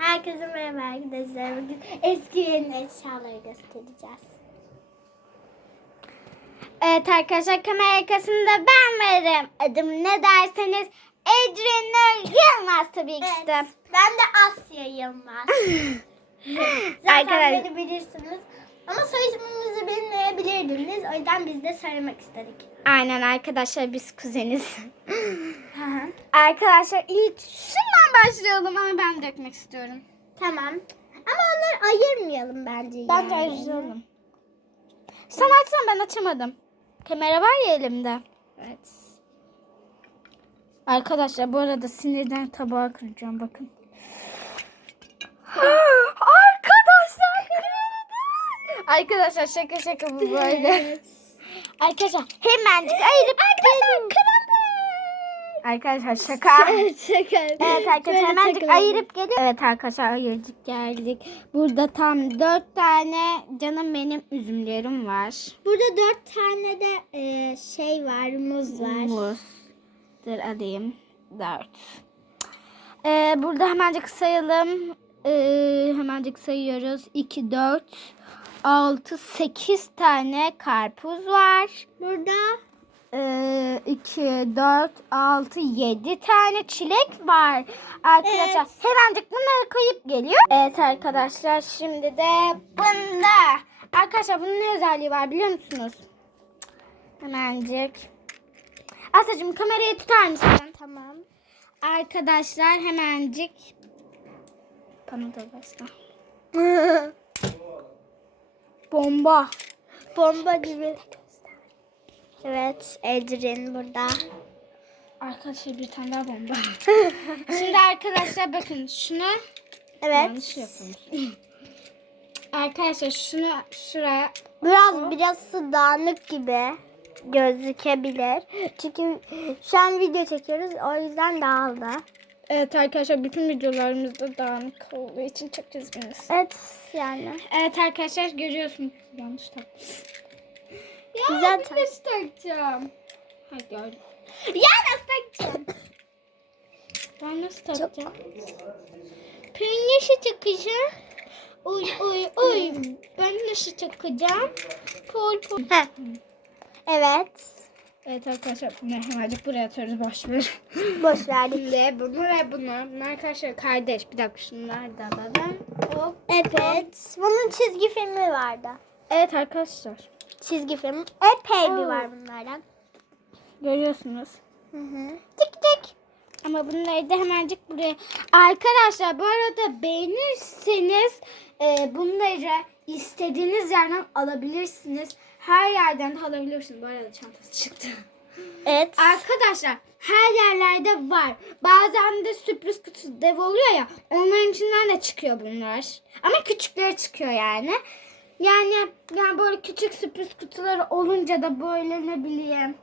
Herkese merhaba arkadaşlar. Bugün eski yeni eşyaları göstereceğiz. Evet arkadaşlar kamera arkasında ben varım. Adım ne derseniz Ecrin Nur Yılmaz tabii ki de. Ben de Asya Yılmaz. Zaten Arkadaşlar- beni bilirsiniz. Ama soy ismimizi bilmeyebilirdiniz. O yüzden biz de söylemek istedik. Aynen arkadaşlar biz kuzeniz. Arkadaşlar ilk şundan başlayalım ama ben dökmek istiyorum. tamam. Ama onları ayırmayalım bence. Bence yani. ayıralım. Sen açsan ben açamadım. Kamera var ya elimde. Evet. Arkadaşlar bu arada sinirden tabağı kıracağım bakın. Arkadaşlar kırıldı. Arkadaşlar şaka şaka bu böyle. Arkadaşlar hemencik ayırıp Arkadaşlar kırıldı. Arkadaşlar şaka. Şaka. Evet arkadaşlar hemencik ayırıp geliyor. Evet arkadaşlar ayırdık geldik. Burada tam dört tane canım benim üzümlerim var. Burada dört tane de e, şey var, muz var. Muz. Dur alayım. Dört. Ee, burada hemencik sayalım. Ee, hemencik sayıyoruz. 2, 4, 6, 8 tane karpuz var. Burada 2, 4, 6, 7 tane çilek var. Arkadaşlar Evet. hemencik bunları koyup geliyor. Evet arkadaşlar şimdi de bunda. Arkadaşlar bunun ne özelliği var biliyor musunuz? Hemencik. Asacığım kamerayı tutar mısın? tamam. Arkadaşlar hemencik. Bana da göster. Bomba. Bomba gibi. Evet, Ecrin burada. Arkadaşlar bir tane daha bomba. Şimdi arkadaşlar bakın şunu yanlış Evet. yapıyoruz. arkadaşlar şunu şuraya Biraz biraz dağınık gibi gözükebilir. Çünkü şu an video çekiyoruz. O yüzden dağıldı. Evet arkadaşlar bütün videolarımızda dağınık olduğu için çok üzgünüz. Evet yani. Evet arkadaşlar görüyorsunuz. Yanlış taktım. Ya Güzel bir şu takacağım. Hadi gördüm. Ya nasıl takacağım? Ben nasıl takacağım? Ben nasıl takacağım? Uy uy uy. Ben nasıl takacağım? Pol pol. Heh. Evet. Evet arkadaşlar bunu hemencik buraya atıyoruz boş ver. Boş verdik. Şimdi bunu ve bunu. Bunlar arkadaşlar kardeş. Bir dakika şunlar da alalım. Hop. Evet. Bunun çizgi filmi vardı. Evet arkadaşlar. Çizgi film. Epey bir var bunlardan. Görüyorsunuz. Hı hı. Tık tık. Ama bunları da hemencik buraya. Arkadaşlar bu arada beğenirseniz e, bunları istediğiniz yerden alabilirsiniz. Her yerden de alabilirsiniz. Bu arada çantası çıktı. Evet. Arkadaşlar her yerlerde var. Bazen de sürpriz kutu dev oluyor ya. Onların içinden de çıkıyor bunlar. Ama küçükleri çıkıyor yani. Yani yani böyle küçük sürpriz kutuları olunca da böyle ne bileyim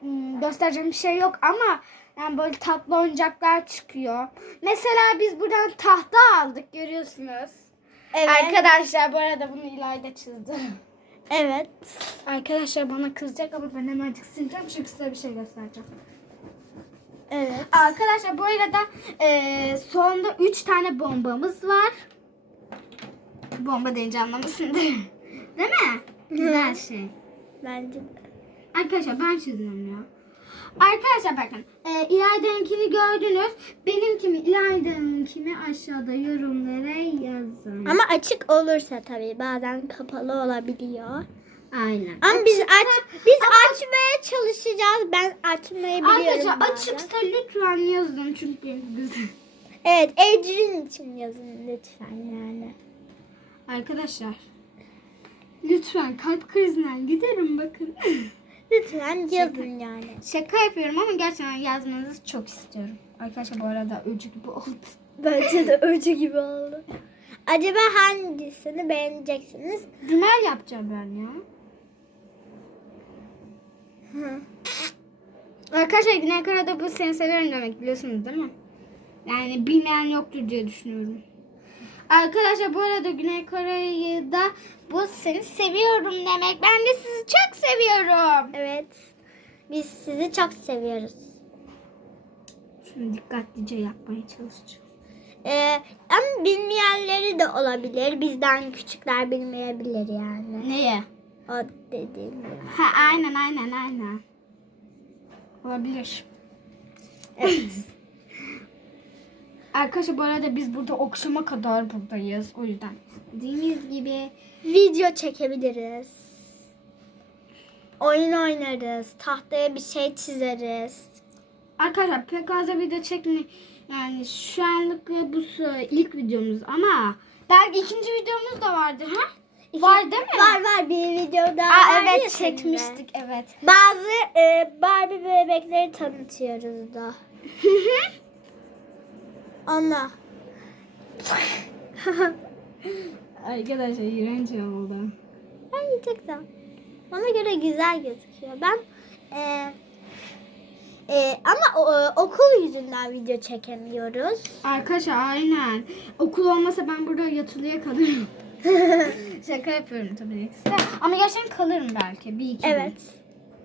hmm, göstereceğim bir şey yok ama yani böyle tatlı oyuncaklar çıkıyor. Mesela biz buradan tahta aldık görüyorsunuz. Evet. Arkadaşlar bu arada bunu İlayda çizdi. Evet. Arkadaşlar bana kızacak ama ben hemen sileceğim çünkü size bir şey göstereceğim. Evet. Arkadaşlar bu arada e, sonda 3 tane bombamız var. Bomba deyince anlamışsındır. Değil mi? Güzel şey. Bence. Arkadaşlar ben çiziyorum ya. Arkadaşlar bakın. E, İlayda'nınkini gördünüz. Benimkini İlayda'nınkini aşağıda yorumlara yazın. Ama açık olursa tabii bazen kapalı olabiliyor. Aynen. Ama biz aç biz açmaya çalışacağız. Ben açmayı biliyorum. Arkadaşlar bazen. açıksa lütfen yazın çünkü güzel. Evet, Ecrin için yazın lütfen yani. Arkadaşlar. Lütfen kalp krizinden giderim bakın. Lütfen yazın yani. Şaka yapıyorum ama gerçekten yazmanızı çok istiyorum. Arkadaşlar bu arada öcü gibi oldu. Bence de öcü gibi oldu. Acaba hangisini beğeneceksiniz? Rümel yapacağım ben ya. Hı. Arkadaşlar Güney Kore'de bu seni seviyorum demek biliyorsunuz değil mi? Yani bilmeyen yoktur diye düşünüyorum. Arkadaşlar bu arada Güney Kore'yi da bu seni seviyorum demek. Ben de sizi çok seviyorum. Evet. Biz sizi çok seviyoruz. Şunu dikkatlice yapmaya çalışacağım. Ee, ama bilmeyenleri de olabilir. Bizden küçükler bilmeyebilir yani. Neye? O dediğim gibi. Ha aynen aynen aynen. Olabilir. Evet. Arkadaşlar bu arada biz burada akşama kadar buradayız. O yüzden istediğimiz gibi Video çekebiliriz. Oyun oynarız. Tahtaya bir şey çizeriz. Arkadaşlar pek fazla video çekme yani şu anlık bu ilk videomuz ama belki ikinci videomuz da vardır ha? Var değil mi? Var var bir video daha Aa, var evet çekmiştik evet. Bazı e, Barbie bebekleri tanıtıyoruz da. Ana. Arkadaşlar iğrenç oldu. Ben yiyecektim. Bana göre güzel gözüküyor. Ben e, e, ama o- e, okul yüzünden video çekemiyoruz. Arkadaşlar aynen. Okul olmasa ben burada yatılıya kalırım. Şaka yapıyorum tabii ki. Ama gerçekten kalırım belki. Bir iki gün.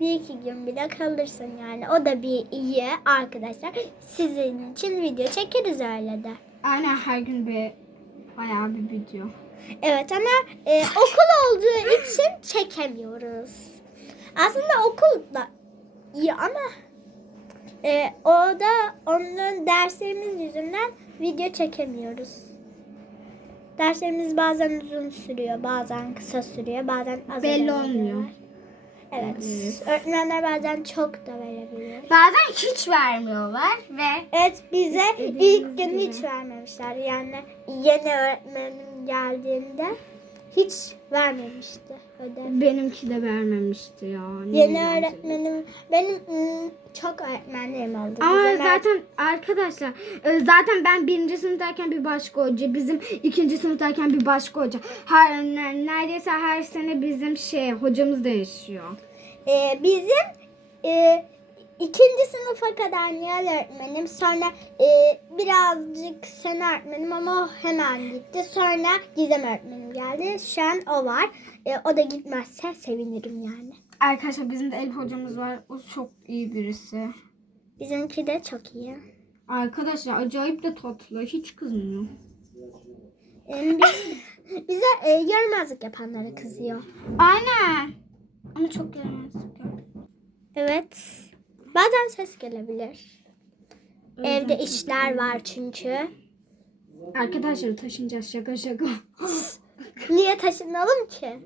Bir iki gün bile kalırsın yani. O da bir iyi arkadaşlar. Sizin için video çekeriz öyle de. Aynen her gün bir bayağı bir video. Evet ama e, okul olduğu için çekemiyoruz. Aslında okul da iyi ama e, o da onun derslerimiz yüzünden video çekemiyoruz. Derslerimiz bazen uzun sürüyor, bazen kısa sürüyor, bazen az Belli olmuyor. Evet. Öğretmenler bazen çok da verebiliyor. Bazen hiç vermiyorlar ve Evet bize ilk gün hiç vermemişler. Yani yeni öğretmenim geldiğinde hiç vermemişti ödev. benimki de vermemişti ya. Yeni öğretmenim benim ım, çok öğretmenlerim oldu. Ama Bizim zaten arkadaşlar e, zaten ben birinci sınıftayken bir başka hoca, bizim ikinci sınıftayken bir başka hoca. Her ne- neredeyse her sene bizim şey hocamız değişiyor. Ee, bizim e, ikinci sınıfa kadar Nihal öğretmenim. Sonra e, birazcık sen öğretmenim ama o hemen gitti. Sonra Gizem öğretmenim geldi. Şu an o var. E, o da gitmezse sevinirim yani. Arkadaşlar bizim de Elif hocamız var. O çok iyi birisi. Bizimki de çok iyi. Arkadaşlar acayip de tatlı. Hiç kızmıyor. Ee, biz- bize e, yaramazlık yapanlara kızıyor. Aynen. Ama çok yaramazlık yok. Evet. Bazen ses gelebilir. Evde işler var çünkü. Arkadaşlar taşınacağız şaka şaka. Niye taşınalım ki?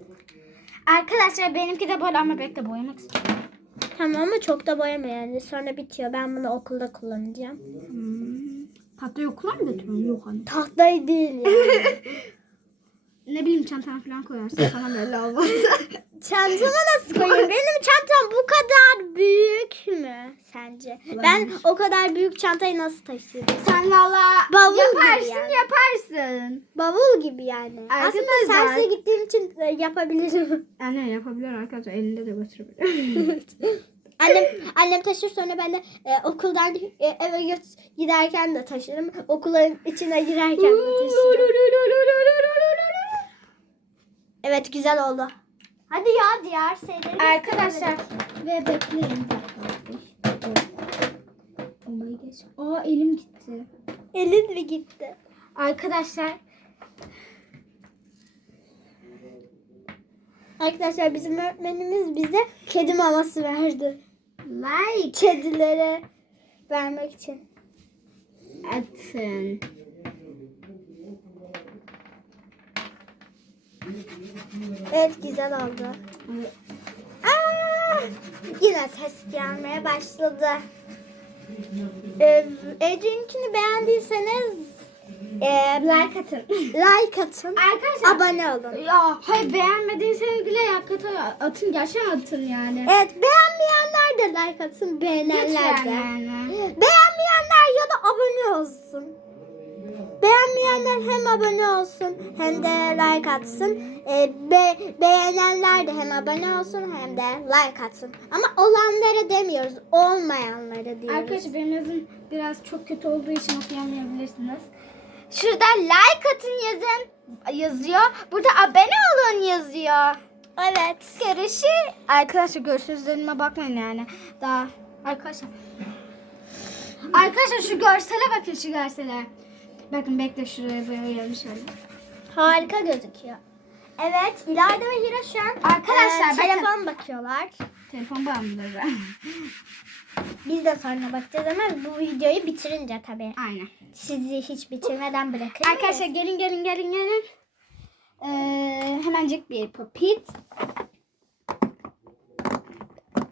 Arkadaşlar benimki de böyle ama bekle boyamak istiyorum. Tamam ama çok da boyama yani. Sonra bitiyor. Ben bunu okulda kullanacağım. Hmm. Tahtayı okula mı götürüyorum? Yok hani. Tahtayı değil yani. Ne bileyim çantana falan koyarsın sana belli olmaz. Çantama nasıl koyayım? Benim çantam bu kadar büyük mü sence? Ben o kadar büyük çantayı nasıl taşıyayım? Sen valla Bavul gibi yaparsın yani. yaparsın. Bavul gibi yani. Aslında Arkadaşlar- servise gittiğim için e, yapabilirim. Anne yapabilir arkadaşlar elinde de götürebilir. annem annem taşır sonra ben de e, okuldan e, eve göt- giderken de taşırım. Okulun içine girerken de taşırım. Evet güzel oldu. Hadi ya diğer şeyleri arkadaşlar ve bekleyin. Aa elim gitti. Elin mi gitti? Arkadaşlar Arkadaşlar bizim öğretmenimiz bize kedi maması verdi. like Kedilere vermek için. atın. Evet güzel oldu. Aa, yine ses gelmeye başladı. Ee, Ece'ninkini beğendiyseniz e, Like atın. like atın. Arkadaşlar Abone olun. ya hayır beğenmediyseniz bile hakikaten atın gerçekten atın yani. Evet beğenmeyenler de like atsın. Beğenenler de. yani. Beğenmeyenler ya da abone olsun. Beğenmeyenler hem abone olsun hem de like atsın. Ee, be- beğenenler de hem abone olsun hem de like atsın. Ama olanlara demiyoruz, olmayanlara diyoruz. Arkadaşlar benim yazım biraz çok kötü olduğu için okuyamayabilirsiniz. Şurada like atın yazın yazıyor. Burada abone olun yazıyor. evet. Görüşü. Arkadaşlar görüşürüzlerime bakmayın yani. Daha arkadaşlar. Arkadaşlar şu görsele bakın şu görsele. Bakın bekle şuraya boyayalım şöyle. Harika gözüküyor. Evet, İlayda ve Hira şu an Arkadaşlar, e, telefon bakıyorlar. Telefon bağımlıları. Biz de sonra bakacağız ama bu videoyu bitirince tabii. Aynen. Sizi hiç bitirmeden bırakırım. Arkadaşlar gelin gelin gelin gelin. Ee, hemencik bir popit.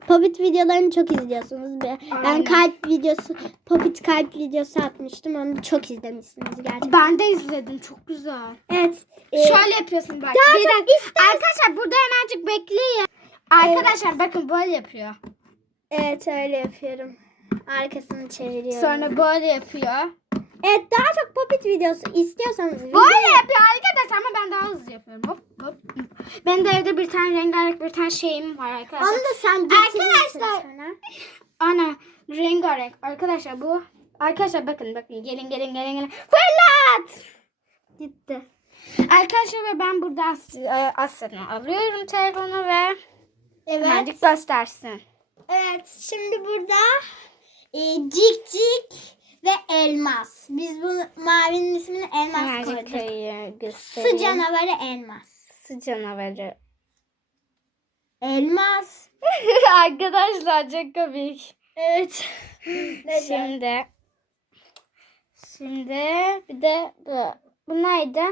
Popit videolarını çok izliyorsunuz. Ben Aynen. kalp videosu, Popit kalp videosu atmıştım. Onu çok izlemişsiniz gerçekten. Ben de izledim çok güzel. Evet. e, Şöyle yapıyorsun bak. Daha Bir çok istersen- Arkadaşlar burada hemencik bekleyin. Arkadaşlar bakın böyle yapıyor. evet öyle yapıyorum. Arkasını çeviriyorum. Sonra böyle yapıyor. Evet daha çok Popit videosu istiyorsanız Böyle yapıyor arkadaşlar ama ben daha hızlı yapıyorum. Hop. Ben de evde bir tane rengarenk bir tane şeyim var arkadaşlar. Onu da sen getirirsin Arkadaşlar. sonra. Ana rengarenk. Arkadaşlar bu. Arkadaşlar bakın bakın gelin gelin gelin gelin. Fırlat. Gitti. Arkadaşlar ve ben burada As- e, Asya'dan alıyorum telefonu ve Evet. hemencik göstersin. Evet şimdi burada e, cik cik ve elmas. Biz bu mavinin ismini elmas Hemencik koyduk. Su canavarı elmas. Su canavarı. Elmas. Arkadaşlar çok komik. Evet. Şimdi şimdi bir de bu. Bu neydi?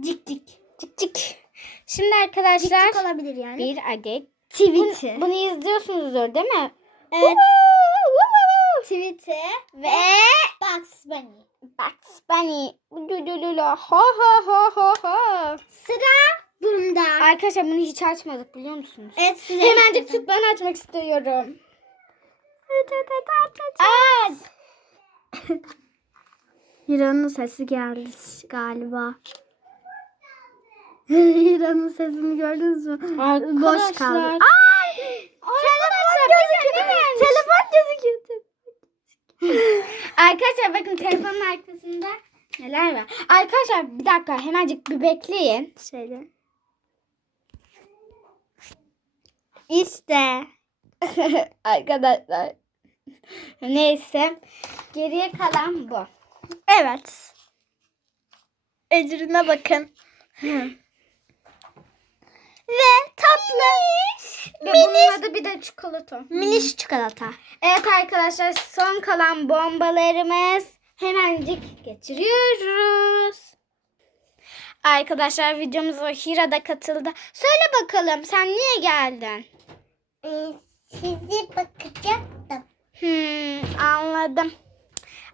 Cik cik. Cik cik. Şimdi Cik arkadaşlar cik olabilir yani. bir adet. Tweet'i. Bunu, bunu izliyorsunuzdur değil mi? Evet. Tweet'i Ve Bugs Bunny. Bugs Bunny. Ulululu. Ho ho ho ho ho. Sıra bunda. Arkadaşlar bunu hiç açmadık biliyor musunuz? Evet size Hemencik tut ben açmak istiyorum. Aç. Hira'nın sesi geldi galiba. Hira'nın sesini gördünüz mü? Boş kaldı. Arkadaşlar. Ay! Arkadaşlar Telefon gözüküyor. Telefon gözüküyor. Arkadaşlar bakın telefonun arkasında neler var. Arkadaşlar bir dakika hemencik bir bekleyin. Şöyle. İşte. Arkadaşlar. Neyse. Geriye kalan bu. Evet. Ecrin'e bakın. Ve tatlı. Ve Miniş. bunun adı bir de çikolata. Miniş çikolata. Evet arkadaşlar son kalan bombalarımız hemencik getiriyoruz. Arkadaşlar videomuza Hira da katıldı. Söyle bakalım sen niye geldin? sizi bakacaktım. Hmm, anladım.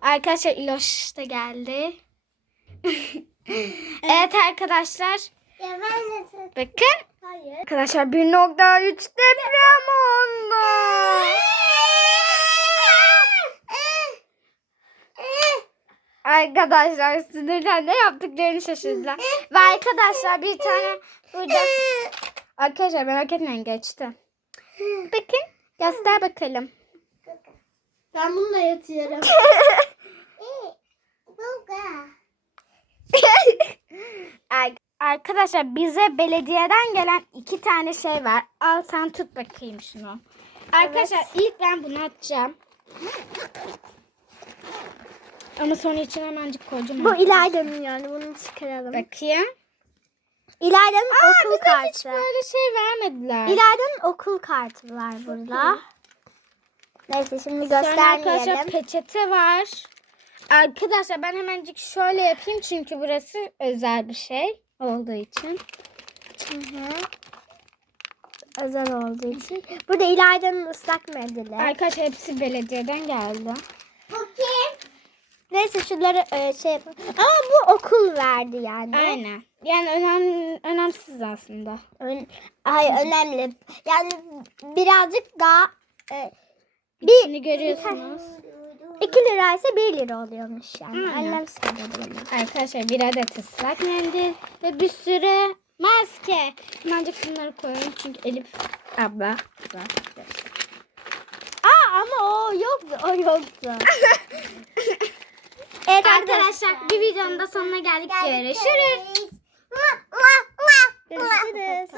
Arkadaşlar İloş da geldi. evet arkadaşlar Ya ben de bakın. Hayır. Arkadaşlar 1.3 deprem oldu. Arkadaşlar sinirden ne yaptıklarını şaşırdılar. Ve arkadaşlar bir tane burada. Arkadaşlar merak etmeyin geçti. Bakın göster bakalım. Ben bununla yatıyorum. Ar- Arkadaşlar bize belediyeden gelen iki tane şey var. Al sen tut bakayım şunu. Arkadaşlar ilk ben bunu atacağım. Ama sonra içine hemencik koyacağım. Bu İlayda'nın yani bunu çıkaralım. Bakayım. İlayda'nın okul bize hiç kartı. böyle şey vermediler. İlayda'nın okul kartı var burada. Neyse şimdi Sonra arkadaşlar göstermeyelim. peçete var. Arkadaşlar ben hemencik şöyle yapayım çünkü burası özel bir şey olduğu için. Hı hı. Özel olduğu için. Burada İlayda'nın ıslak mendili. Arkadaşlar hepsi belediyeden geldi. Neyse şunları e, şey yapalım. Ama bu okul verdi yani. Aynen. Yani önem, önemsiz aslında. Ön, ay önemli. Yani birazcık daha e, İçini görüyorsunuz. 2 liraysa 1 lira oluyormuş yani. Aynen. Annem söyledi. Arkadaşlar bir adet ıslak mendil ve bir sürü maske. Hemencik bunları koyalım çünkü Elif abla güzel. Aa ama o yoktu. O yoktu. evet Arkadaşlar bir videonun da sonuna geldik. Görüşürüz. Görüşürüz.